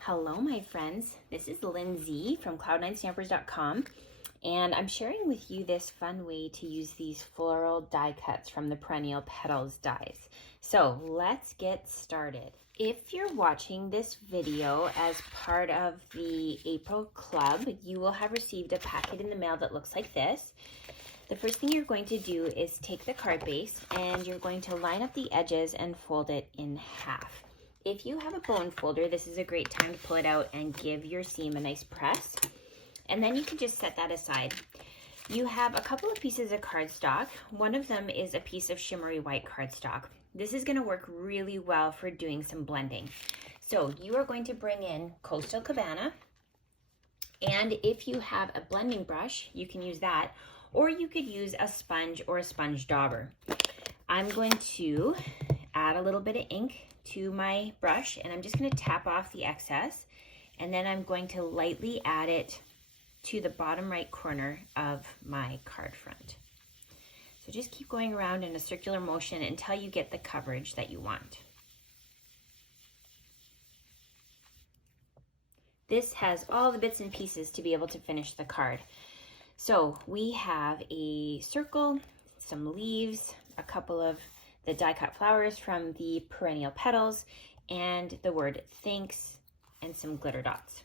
Hello, my friends. This is Lindsay from cloud9stampers.com, and I'm sharing with you this fun way to use these floral die cuts from the Perennial Petals dies. So let's get started. If you're watching this video as part of the April Club, you will have received a packet in the mail that looks like this. The first thing you're going to do is take the card base and you're going to line up the edges and fold it in half. If you have a bone folder, this is a great time to pull it out and give your seam a nice press. And then you can just set that aside. You have a couple of pieces of cardstock. One of them is a piece of shimmery white cardstock. This is going to work really well for doing some blending. So you are going to bring in Coastal Cabana. And if you have a blending brush, you can use that. Or you could use a sponge or a sponge dauber. I'm going to add a little bit of ink to my brush and I'm just going to tap off the excess, and then I'm going to lightly add it to the bottom right corner of my card front. So just keep going around in a circular motion until you get the coverage that you want. This has all the bits and pieces to be able to finish the card. So we have a circle, some leaves, a couple of the die cut flowers from the Perennial Petals, and the word thanks, and some glitter dots.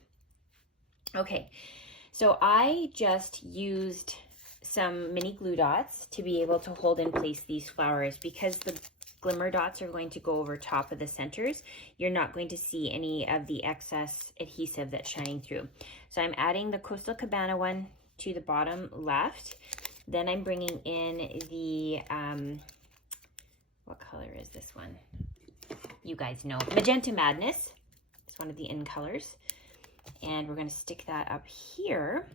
Okay, so I just used some mini glue dots to be able to hold in place these flowers. Because the glimmer dots are going to go over top of the centers, you're not going to see any of the excess adhesive that's shining through. So I'm adding the Coastal Cabana one to the bottom left. Then I'm bringing in the what color is this one? You guys know. Magenta Madness. It's one of the in colors. And we're going to stick that up here.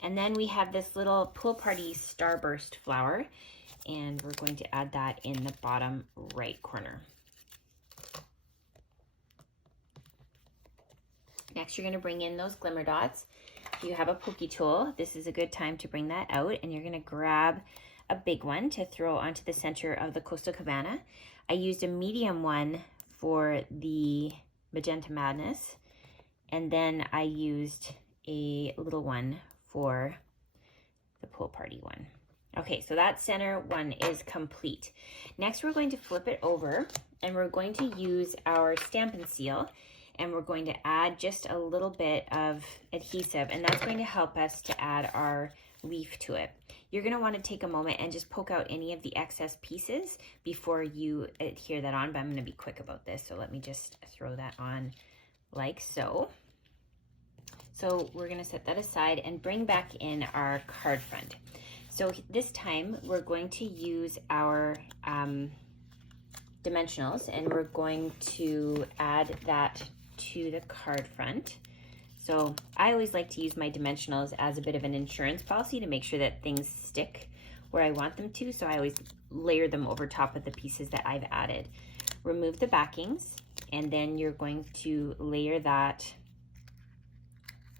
And then we have this little Pool Party Starburst flower. And we're going to add that in the bottom right corner. Next, you're going to bring in those glimmer dots. If you have a pokey tool, this is a good time to bring that out. And you're going to grab a big one to throw onto the center of the Coastal Cabana. I used a medium one for the Magenta Madness, and then I used a little one for the Pool Party one. Okay, so that center one is complete. Next, we're going to flip it over, and we're going to use our Stampin' Seal, and we're going to add just a little bit of adhesive, and that's going to help us to add our leaf to it. You're going to want to take a moment and just poke out any of the excess pieces before you adhere that on, but I'm going to be quick about this, so let me just throw that on like so. So we're going to set that aside and bring back in our card front. So this time we're going to use our dimensionals, and we're going to add that to the card front. So I always like to use my dimensionals as a bit of an insurance policy to make sure that things stick where I want them to. So I always layer them over top of the pieces that I've added. Remove the backings, and then you're going to layer that.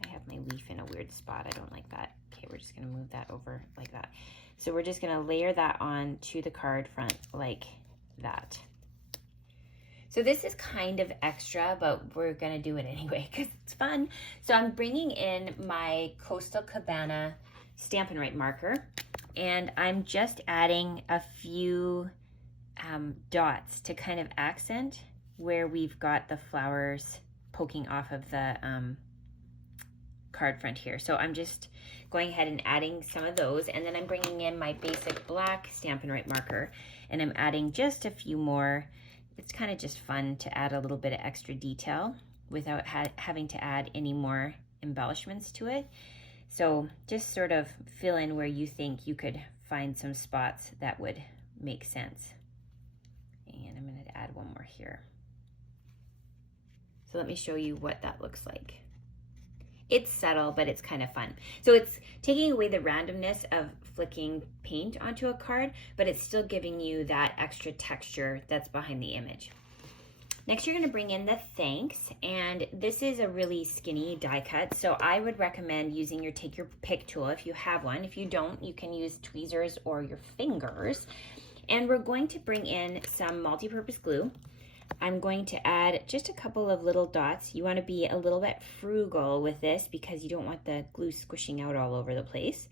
I have my leaf in a weird spot. I don't like that. Okay, we're just going to move that over like that. So we're just going to layer that on to the card front like that. So this is kind of extra, but we're going to do it anyway because it's fun. So I'm bringing in my Coastal Cabana Stampin' Write marker, and I'm just adding a few dots to kind of accent where we've got the flowers poking off of the card front here. So I'm just going ahead and adding some of those, and then I'm bringing in my basic black Stampin' Write marker, and I'm adding just a few more. It's kind of just fun to add a little bit of extra detail without having to add any more embellishments to it. So just sort of fill in where you think you could find some spots that would make sense. And I'm going to add one more here. So let me show you what that looks like. It's subtle, but it's kind of fun. So it's taking away the randomness of flicking paint onto a card, but it's still giving you that extra texture that's behind the image. Next, you're going to bring in the thanks, and this is a really skinny die cut, so I would recommend using your take your pick tool if you have one. If you don't, you can use tweezers or your fingers. And we're going to bring in some multi-purpose glue. I'm going to add just a couple of little dots. You want to be a little bit frugal with this because you don't want the glue squishing out all over the place.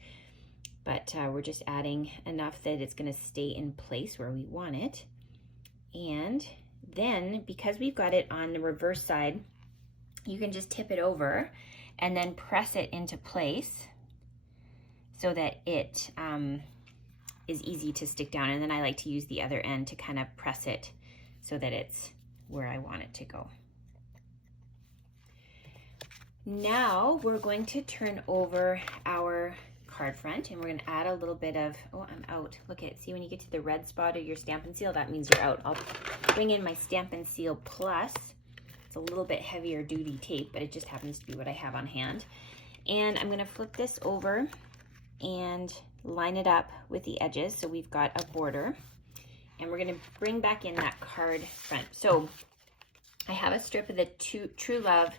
But we're just adding enough that it's going to stay in place where we want it. And then, because we've got it on the reverse side, you can just tip it over and then press it into place so that it is easy to stick down. And then I like to use the other end to kind of press it so that it's where I want it to go. Now we're going to turn over our card front and we're going to add a little bit of, oh, I'm out. Look at, see when you get to the red spot of your Stampin' Seal, that means you're out. I'll bring in my Stampin' Seal Plus. It's a little bit heavier duty tape, but it just happens to be what I have on hand. And I'm going to flip this over and line it up with the edges so we've got a border. And we're going to bring back in that card front. So I have a strip of the True Love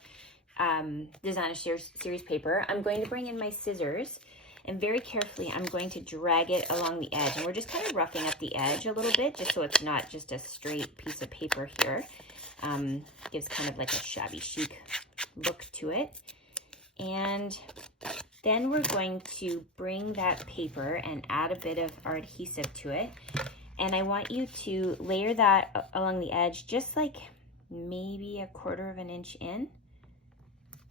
Designer Series paper. I'm going to bring in my scissors and very carefully I'm going to drag it along the edge. And we're just kind of roughing up the edge a little bit just so it's not just a straight piece of paper here. Gives kind of like a shabby chic look to it. And then we're going to bring that paper and add a bit of our adhesive to it. And I want you to layer that along the edge just like maybe 1/4 of an inch in,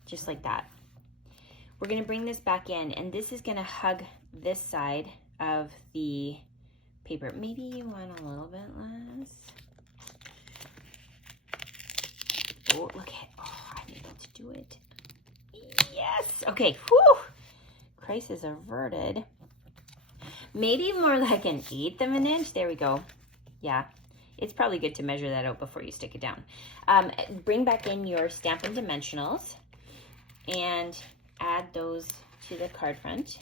just like that. We're going to bring this back in and this is going to hug this side of the paper. Maybe you want a little bit less. Oh, look at, oh, I'm able to do it. Yes. Okay. Whew. Crisis averted. Maybe more like 1/8 of an inch. There we go. Yeah. It's probably good to measure that out before you stick it down. Bring back in your Stampin' Dimensionals and add those to the card front.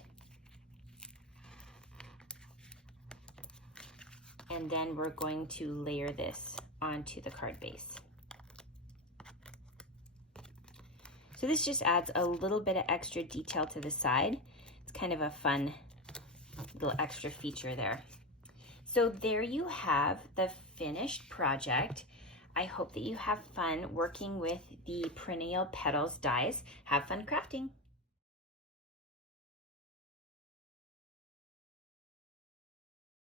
And then we're going to layer this onto the card base. So this just adds a little bit of extra detail to the side. It's kind of a fun little extra feature there. So there you have the finished project. I hope that you have fun working with the Perennial Petals dies. Have fun crafting.